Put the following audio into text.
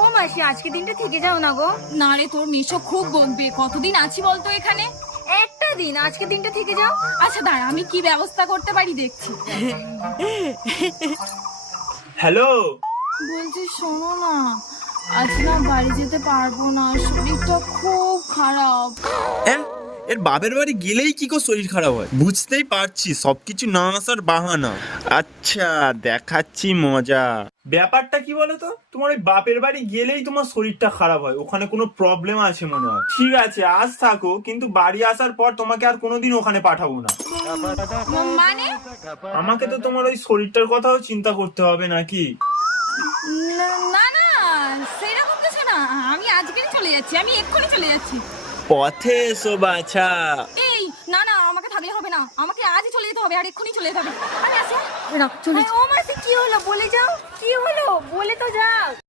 ও মাসি, আজকে দিনটা থেকে যাও না গো। না রে, তোর মেশো খুব বকবে। কতদিন আছি বলতো এখানে? একটা দিন, আজকে দিনটা থেকে যাও। আচ্ছা দাঁড়া, আমি কি ব্যবস্থা করতে পারি দেখছি। হ্যালো, বলছি শোনো না, আজ না বাড়ি যেতে পারবো না, শরীরটা খুব খারাপ। এর বাপের বাড়ি গেলেই কি করে শরীর খারাপ হয়? বুঝতেই পারছি সবকিছু না আসার বাহানা। আচ্ছা দেখাচ্ছি মজা। ব্যাপারটা কি বলতো, তোমার ওই বাপের বাড়ি গেলেই তোমার শরীরটা খারাপ হয়, ওখানে কোনো প্রবলেম আছে মনে হয়। ঠিক আছে আজ থাকো, কিন্তু বাড়ি আসার পর তোমাকে আর কোনোদিন ওখানে পাঠাবো না। মানে? আমাকে তো তোমার ওই শরীরটার কথাও চিন্তা করতে হবে নাকি? না না, সেরকম কিছু না। আমি আজকেই চলে যাচ্ছি, আমি এক্ষুনি চলে যাচ্ছি। পথে এসো বাছা। এই না না, আমাকে থাকলে হবে না, আমাকে আজই চলে যেতে হবে, আর এক্ষুনি চলে যেতে হবে। আমি আসি। ও মাসি, কি হলো বলে যাও, কি হলো বলে তো যাও।